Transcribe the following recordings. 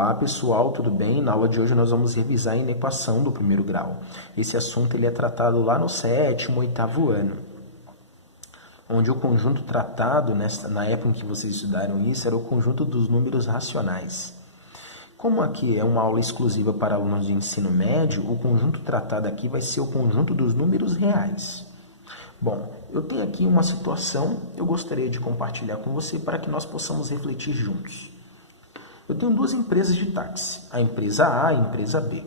Olá pessoal, tudo bem? Na aula de hoje nós vamos revisar a inequação do primeiro grau. Esse assunto ele é tratado lá no 7º, 8º ano, onde o conjunto tratado, na época em que vocês estudaram isso, era o conjunto dos números racionais. Como aqui é uma aula exclusiva para alunos de ensino médio, o conjunto tratado aqui vai ser o conjunto dos números reais. Bom, eu tenho aqui uma situação que eu gostaria de compartilhar com você para que nós possamos refletir juntos. Eu tenho duas empresas de táxi, a empresa A e a empresa B.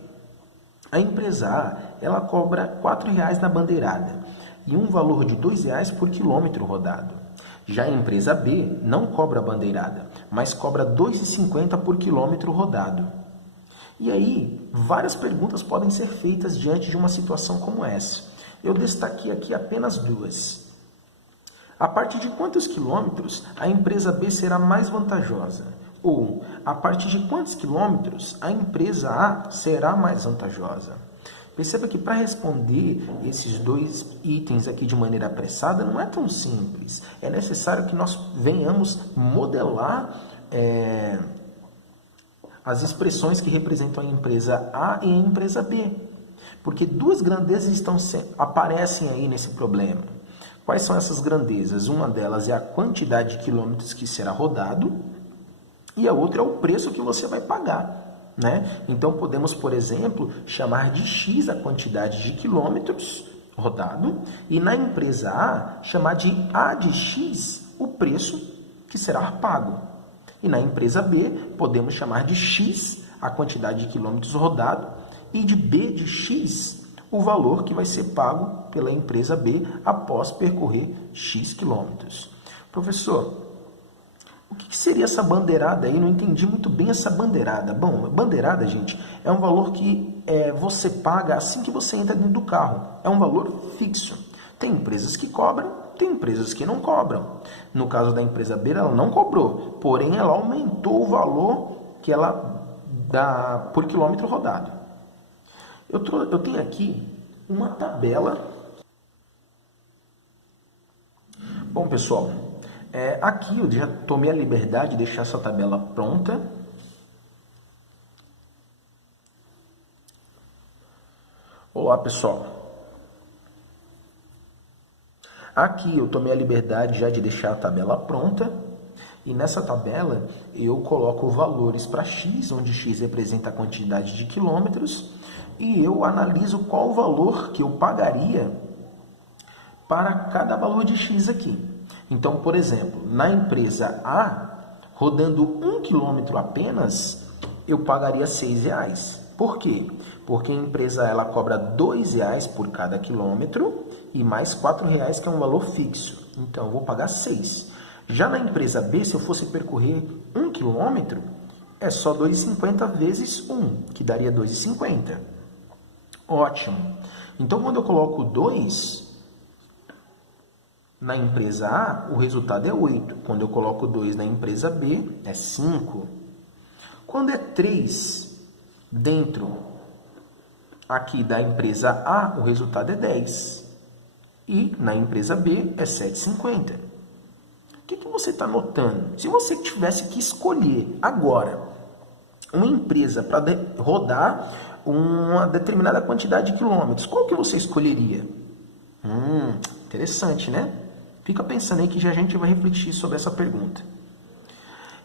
A empresa A, ela cobra R$ 4,00 na bandeirada e um valor de R$ 2,00 por quilômetro rodado. Já a empresa B não cobra bandeirada, mas cobra R$ 2,50 por quilômetro rodado. E aí, várias perguntas podem ser feitas diante de uma situação como essa. Eu destaquei aqui apenas duas. A partir de quantos quilômetros a empresa B será mais vantajosa? Ou, a partir de quantos quilômetros a empresa A será mais vantajosa? Perceba que para responder esses dois itens aqui de maneira apressada não é tão simples. É necessário que nós venhamos modelar as expressões que representam a empresa A e a empresa B. Porque duas grandezas aparecem aí nesse problema. Quais são essas grandezas? Uma delas é a quantidade de quilômetros que será rodado e a outra é o preço que você vai pagar, né? Então, podemos, por exemplo, chamar de X a quantidade de quilômetros rodado e na empresa A, chamar de A de X o preço que será pago. E na empresa B, podemos chamar de X a quantidade de quilômetros rodado e de B de X o valor que vai ser pago pela empresa B após percorrer X quilômetros. Professor, o que seria essa bandeirada aí? Não entendi muito bem essa bandeirada. Bom, bandeirada, gente, é um valor que você paga assim que você entra dentro do carro. É um valor fixo. Tem empresas que cobram, tem empresas que não cobram. No caso da empresa B, ela não cobrou, porém ela aumentou o valor que ela dá por quilômetro rodado. Eu tenho aqui uma tabela. Bom, pessoal, aqui eu já tomei a liberdade de deixar essa tabela pronta. Olá, pessoal. Aqui eu tomei a liberdade já de deixar a tabela pronta. E nessa tabela eu coloco valores para X, onde X representa a quantidade de quilômetros. E eu analiso qual o valor que eu pagaria para cada valor de X aqui. Então, por exemplo, na empresa A, rodando 1 quilômetro apenas, eu pagaria R$ 6,00. Por quê? Porque a empresa ela cobra R$ 2,00 por cada quilômetro e mais R$ 4,00, que é um valor fixo. Então, eu vou pagar 6. Já na empresa B, se eu fosse percorrer 1 quilômetro, é só 2,50 vezes 1, que daria 2,50. Ótimo. Então, quando eu coloco 2 na empresa A, o resultado é 8. Quando eu coloco 2 na empresa B, é 5. Quando é 3 dentro aqui da empresa A, o resultado é 10. E na empresa B é 7,50. O que você está notando? Se você tivesse que escolher agora uma empresa para rodar uma determinada quantidade de quilômetros, qual que você escolheria? Interessante, né? Fica pensando aí que já a gente vai refletir sobre essa pergunta.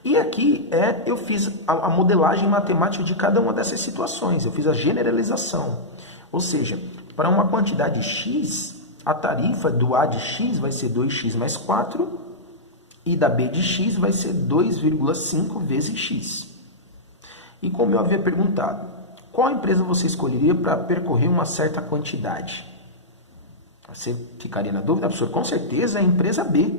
E aqui eu fiz a modelagem matemática de cada uma dessas situações. Eu fiz a generalização. Ou seja, para uma quantidade X, a tarifa do A de X vai ser 2x mais 4 e da B de X vai ser 2,5 vezes X. E como eu havia perguntado, qual empresa você escolheria para percorrer uma certa quantidade? Você ficaria na dúvida? Professor, com certeza é a empresa B,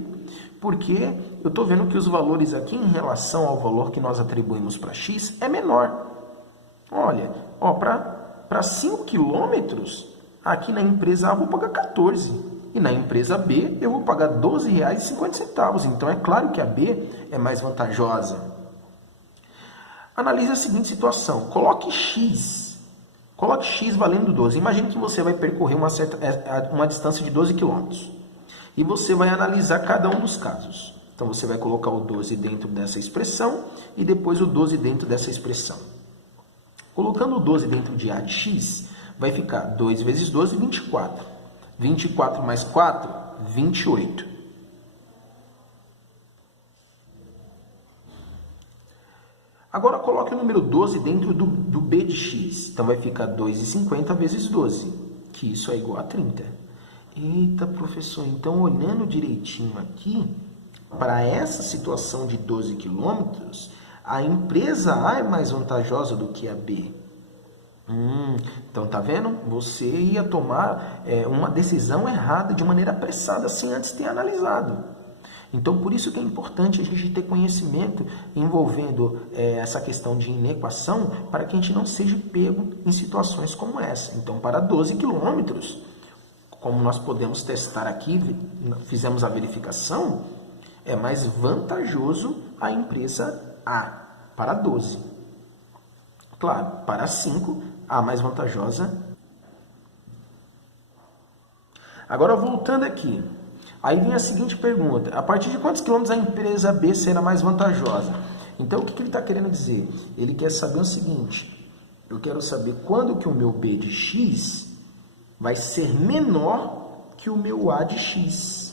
porque eu estou vendo que os valores aqui em relação ao valor que nós atribuímos para X é menor. Olha, para 5 quilômetros, aqui na empresa A eu vou pagar 14. E na empresa B eu vou pagar R$ 12,50. Então é claro que a B é mais vantajosa. Analise a seguinte situação. Coloque X valendo 12. Imagine que você vai percorrer uma distância de 12 km. E você vai analisar cada um dos casos. Então, você vai colocar o 12 dentro dessa expressão e depois o 12 dentro dessa expressão. Colocando o 12 dentro de A de x, vai ficar 2 vezes 12, 24. 24 mais 4, 28. Agora, coloque o número 12 dentro do B de x. Então, vai ficar 2,50 vezes 12, que isso é igual a 30. Eita, professor, então, olhando direitinho aqui, para essa situação de 12 quilômetros, a empresa A é mais vantajosa do que a B. Então, tá vendo? Você ia tomar uma decisão errada de maneira apressada, sem antes ter analisado. Então, por isso que é importante a gente ter conhecimento envolvendo essa questão de inequação, para que a gente não seja pego em situações como essa. Então, para 12 quilômetros, como nós podemos testar aqui, fizemos a verificação, é mais vantajoso a empresa A, para 12. Claro, para 5, a mais vantajosa. Agora, voltando aqui, aí vem a seguinte pergunta: a partir de quantos quilômetros a empresa B será mais vantajosa? Então, o que ele está querendo dizer? Ele quer saber o seguinte: eu quero saber quando que o meu B de x vai ser menor que o meu A de x.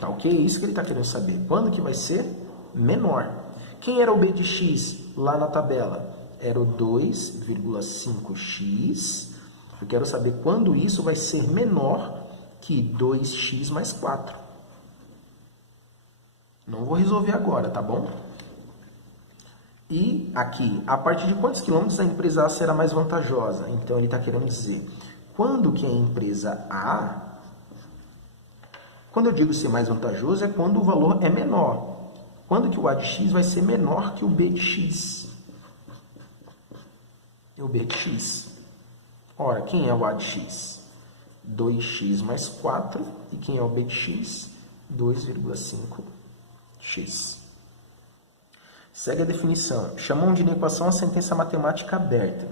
Tá ok? É isso que ele está querendo saber. Quando que vai ser menor? Quem era o B de x lá na tabela? Era o 2,5x. Eu quero saber quando isso vai ser menor que 2x mais 4. Não vou resolver agora, tá bom? E aqui, a partir de quantos quilômetros a empresa A será mais vantajosa? Então, ele está querendo dizer, quando que a empresa A... Quando eu digo ser mais vantajoso, é quando o valor é menor. Quando que o A de x vai ser menor que o B de x? E o B de x. Ora, quem é o A de x? 2x mais 4. E quem é o B de x? 2,5x. Segue a definição. Chamam de inequação a sentença matemática aberta,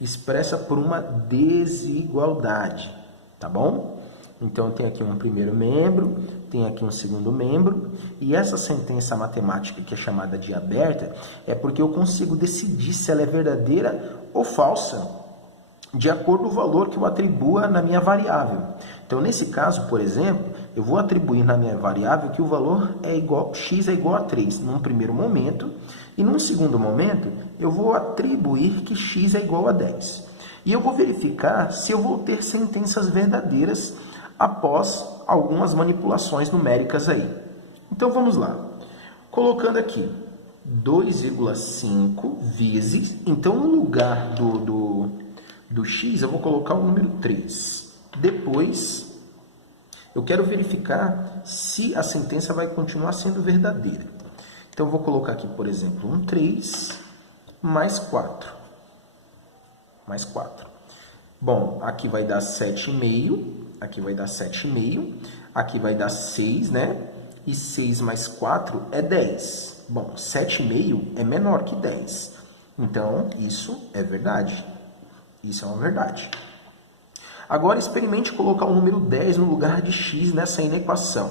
expressa por uma desigualdade. Tá bom? Então, tem aqui um primeiro membro, tem aqui um segundo membro, e essa sentença matemática, que é chamada de aberta, é porque eu consigo decidir se ela é verdadeira ou falsa, de acordo com o valor que eu atribua na minha variável. Então, nesse caso, por exemplo, eu vou atribuir na minha variável que o valor é igual, x é igual a 3, num primeiro momento, e num segundo momento, eu vou atribuir que x é igual a 10. E eu vou verificar se eu vou ter sentenças verdadeiras após algumas manipulações numéricas aí. Então, vamos lá. Colocando aqui 2,5 vezes, então no lugar do x, eu vou colocar o número 3. Depois, eu quero verificar se a sentença vai continuar sendo verdadeira. Então, eu vou colocar aqui, por exemplo, um 3 mais 4. Mais 4. Bom, aqui vai dar 7,5. Aqui vai dar 7,5. Aqui vai dar 6, né? E 6 mais 4 é 10. Bom, 7,5 é menor que 10. Então, isso é verdade. Isso é uma verdade. Agora, experimente colocar o número 10 no lugar de x nessa inequação.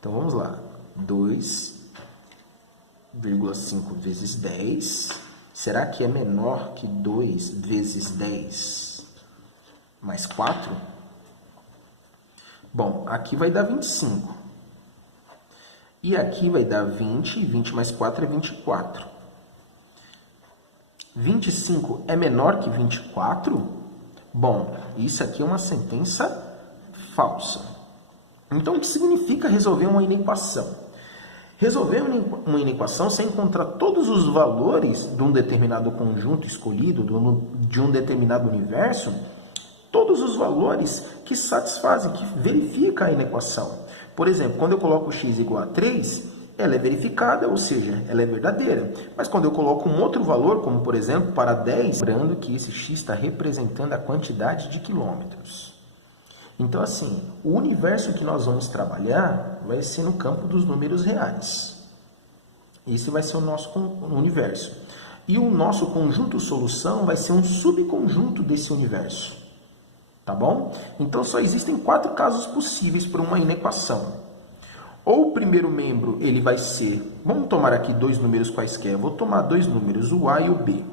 Então, vamos lá. 2,5 vezes 10. Será que é menor que 2 vezes 10 mais 4? Bom, aqui vai dar 25. E aqui vai dar 20. 20 mais 4 é 24. 25 é menor que 24? Bom, isso aqui é uma sentença falsa. Então, o que significa resolver uma inequação? Resolver uma inequação, você encontrar todos os valores de um determinado conjunto escolhido, de um determinado universo, todos os valores que satisfazem, que verificam a inequação. Por exemplo, quando eu coloco x igual a 3, ela é verificada, ou seja, ela é verdadeira. Mas quando eu coloco um outro valor, como por exemplo, para 10, lembrando que esse x está representando a quantidade de quilômetros. Então, assim, o universo que nós vamos trabalhar vai ser no campo dos números reais. Esse vai ser o nosso universo. E o nosso conjunto solução vai ser um subconjunto desse universo. Tá bom? Então, só existem 4 casos possíveis para uma inequação. Ou o primeiro membro ele vai ser, vamos tomar aqui dois números quaisquer, eu vou tomar dois números, o A e o B.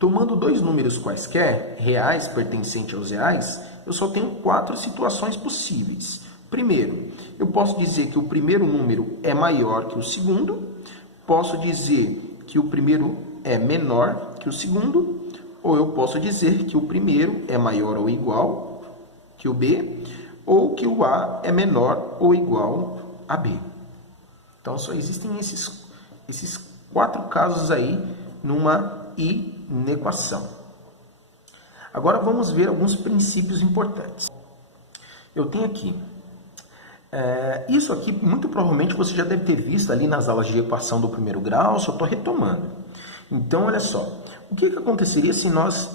Tomando dois números quaisquer, reais, pertencentes aos reais, eu só tenho 4 situações possíveis. Primeiro, eu posso dizer que o primeiro número é maior que o segundo, posso dizer que o primeiro é menor que o segundo, ou eu posso dizer que o primeiro é maior ou igual que o B, ou que o A é menor ou igual a B. Então, só existem esses 4 casos aí numa inequação. Agora, vamos ver alguns princípios importantes. Eu tenho aqui, isso aqui muito provavelmente você já deve ter visto ali nas aulas de equação do primeiro grau, só estou retomando. Então, olha só, o que aconteceria se nós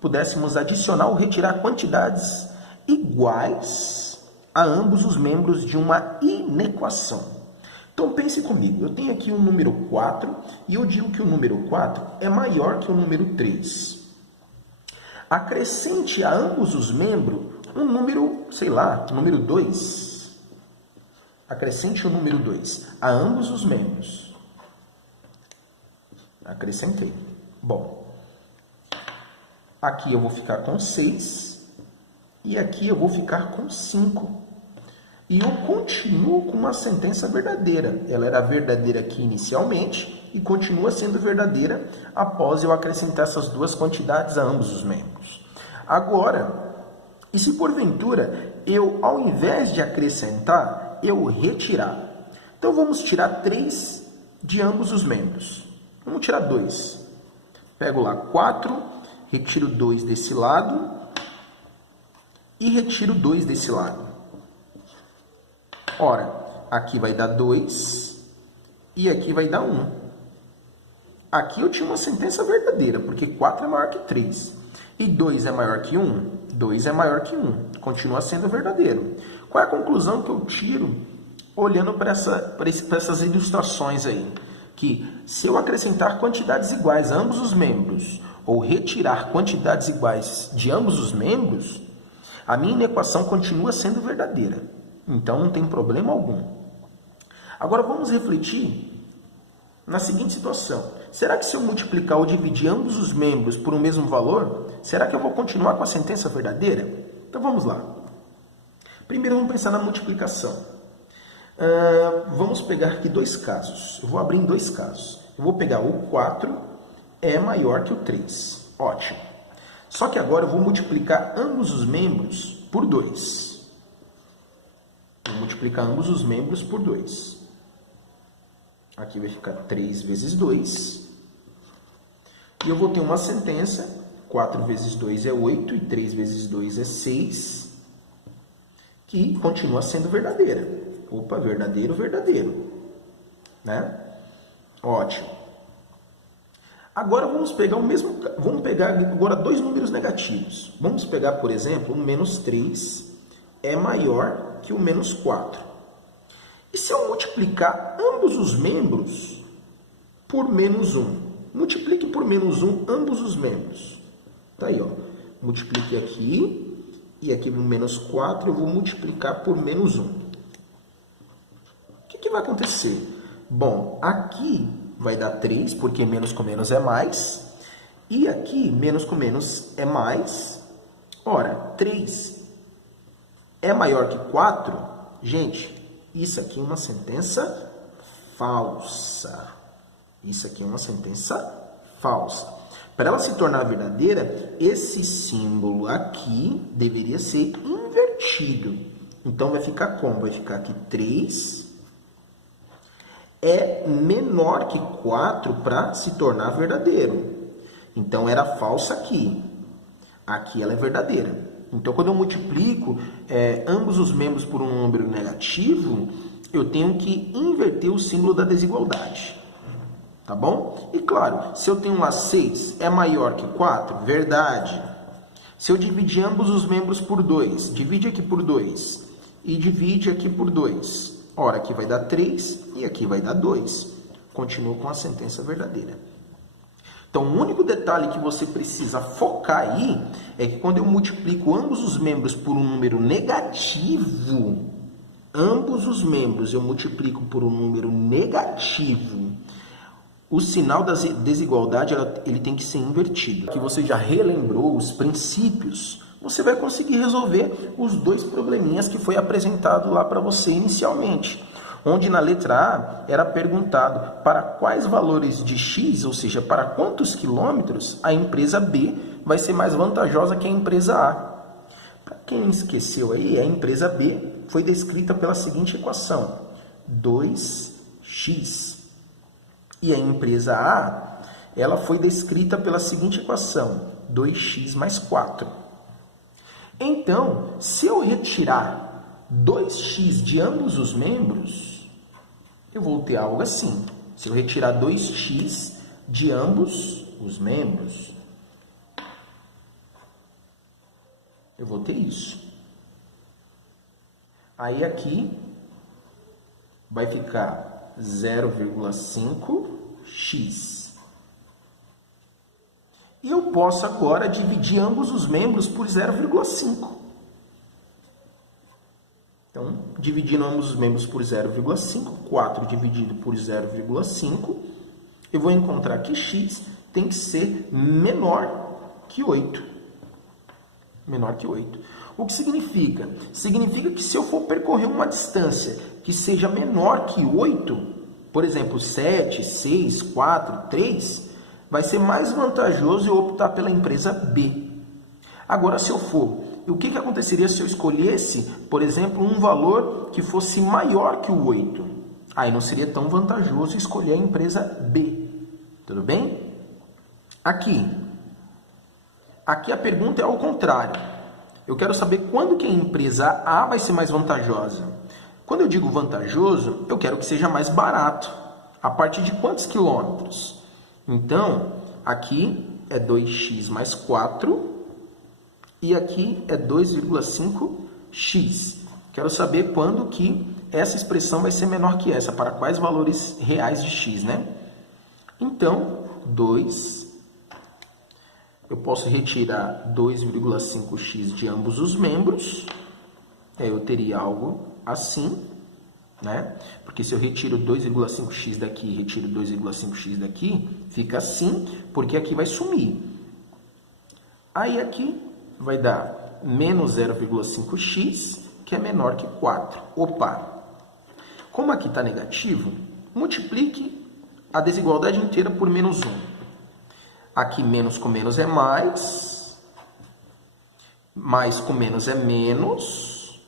pudéssemos adicionar ou retirar quantidades iguais a ambos os membros de uma inequação? Então pense comigo, eu tenho aqui o número 4 e eu digo que o número 4 é maior que o número 3. Acrescente a ambos os membros um número, sei lá, número 2. Acrescente o número 2 a ambos os membros. Acrescentei. Bom, aqui eu vou ficar com 6 e aqui eu vou ficar com 5. E eu continuo com uma sentença verdadeira. Ela era verdadeira aqui inicialmente e continua sendo verdadeira após eu acrescentar essas duas quantidades a ambos os membros. Agora, e se porventura eu, ao invés de acrescentar, eu retirar? Então vamos tirar 3 de ambos os membros. Vamos tirar 2. Pego lá 4, retiro 2 desse lado e retiro 2 desse lado. Ora, aqui vai dar 2 e aqui vai dar 1. Aqui eu tinha uma sentença verdadeira, porque 4 é maior que 3. E 2 é maior que 1? 2 é maior que 1. Continua sendo verdadeiro. Qual é a conclusão que eu tiro olhando para essas ilustrações aí? Que se eu acrescentar quantidades iguais a ambos os membros, ou retirar quantidades iguais de ambos os membros, a minha inequação continua sendo verdadeira. Então, não tem problema algum. Agora, vamos refletir na seguinte situação. Será que se eu multiplicar ou dividir ambos os membros por um mesmo valor, será que eu vou continuar com a sentença verdadeira? Então, vamos lá. Primeiro, vamos pensar na multiplicação. Vamos pegar aqui 2 casos. Eu vou abrir em 2 casos. Eu vou pegar o 4 é maior que o 3. Ótimo. Só que agora eu vou multiplicar ambos os membros por 2. Vou multiplicar ambos os membros por 2. Aqui vai ficar 3 vezes 2. E eu vou ter uma sentença. 4 vezes 2 é 8 e 3 vezes 2 é 6. Que continua sendo verdadeira. Opa, verdadeiro, verdadeiro. Né? Ótimo. Agora vamos pegar agora 2 números negativos. Vamos pegar, por exemplo, o menos 3 é maior que o menos 4. E se eu multiplicar ambos os membros por menos 1? Multiplique por menos 1 ambos os membros. Tá aí, ó. Multiplique aqui e aqui no menos 4 eu vou multiplicar por menos 1. O que vai acontecer? Bom, aqui vai dar 3, porque menos com menos é mais. E aqui, menos com menos é mais. Ora, 3 é maior que 4? Gente, isso aqui é uma sentença falsa. Isso aqui é uma sentença falsa. Para ela se tornar verdadeira, esse símbolo aqui deveria ser invertido. Então, vai ficar como? Vai ficar aqui 3 é menor que 4 para se tornar verdadeiro. Então, era falsa aqui. Aqui ela é verdadeira. Então, quando eu multiplico ambos os membros por um número negativo, eu tenho que inverter o símbolo da desigualdade. Tá bom? E claro, se eu tenho lá 6 é maior que 4, verdade. Se eu dividir ambos os membros por 2, divide aqui por 2 e divide aqui por 2. Ora, aqui vai dar 3 e aqui vai dar 2. Continuo com a sentença verdadeira. Então, o único detalhe que você precisa focar aí é que quando eu multiplico ambos os membros por um número negativo, ambos os membros eu multiplico por um número negativo, o sinal da desigualdade ele tem que ser invertido. Que você já relembrou os princípios, você vai conseguir resolver os dois probleminhas que foi apresentado lá para você inicialmente. Onde na letra A era perguntado para quais valores de X, ou seja, para quantos quilômetros a empresa B vai ser mais vantajosa que a empresa A. Para quem esqueceu aí, a empresa B foi descrita pela seguinte equação: 2x. E a empresa A, ela foi descrita pela seguinte equação: 2x mais 4. Então, se eu retirar 2x de ambos os membros, eu vou ter algo assim. Se eu retirar 2x de ambos os membros, eu vou ter isso. Aí aqui vai ficar 0,5x. E eu posso agora dividir ambos os membros por 0,5. Então, dividindo ambos os membros por 0,5, 4 dividido por 0,5, eu vou encontrar que x tem que ser menor que 8. Menor que 8. O que significa? Significa que se eu for percorrer uma distância que seja menor que 8, por exemplo, 7, 6, 4, 3, vai ser mais vantajoso eu optar pela empresa B. Agora, se eu for... O que aconteceria se eu escolhesse, por exemplo, um valor que fosse maior que o 8? Aí não seria tão vantajoso escolher a empresa B. Tudo bem? Aqui a pergunta é ao contrário. Eu quero saber quando que a empresa A vai ser mais vantajosa. Quando eu digo vantajoso, eu quero que seja mais barato. A partir de quantos quilômetros? Então, aqui é 2x mais 4... E aqui é 2,5x. Quero saber quando que essa expressão vai ser menor que essa, para quais valores reais de x, né? Então, 2, eu posso retirar 2,5x de ambos os membros, aí eu teria algo assim, né? Porque se eu retiro 2,5x daqui e retiro 2,5x daqui, fica assim, porque aqui vai sumir. Aí aqui vai dar menos 0,5x, que é menor que 4. Opa! Como aqui está negativo, multiplique a desigualdade inteira por menos 1. Aqui menos com menos é mais com menos é menos,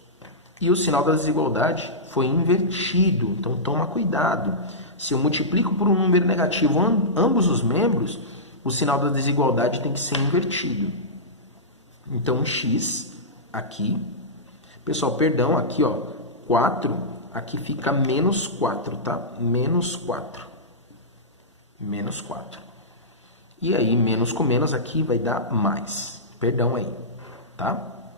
e o sinal da desigualdade foi invertido. Então toma cuidado. Se eu multiplico por um número negativo ambos os membros, o sinal da desigualdade tem que ser invertido. Então, x aqui, pessoal, perdão, aqui, ó, 4, aqui fica menos 4, tá? Menos 4. Menos 4. E aí, menos com menos aqui vai dar mais. Perdão aí, tá?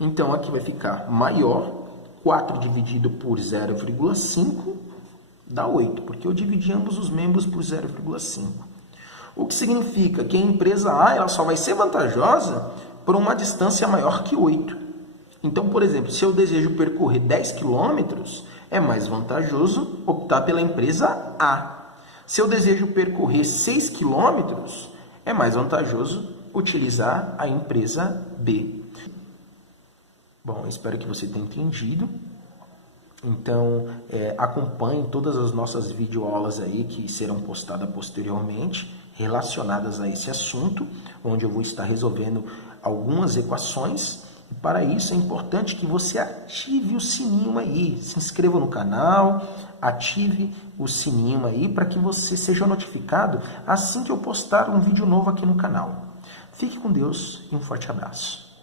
Então, aqui vai ficar maior, 4 dividido por 0,5 dá 8, porque eu dividi ambos os membros por 0,5. O que significa que a empresa A ela só vai ser vantajosa por uma distância maior que 8. Então, por exemplo, se eu desejo percorrer 10 quilômetros, é mais vantajoso optar pela empresa A. Se eu desejo percorrer 6 quilômetros, é mais vantajoso utilizar a empresa B. Bom, espero que você tenha entendido. Então, acompanhe todas as nossas videoaulas aí que serão postadas posteriormente, relacionadas a esse assunto, onde eu vou estar resolvendo algumas equações. E para isso é importante que você ative o sininho aí, se inscreva no canal, ative o sininho aí para que você seja notificado assim que eu postar um vídeo novo aqui no canal. Fique com Deus e um forte abraço.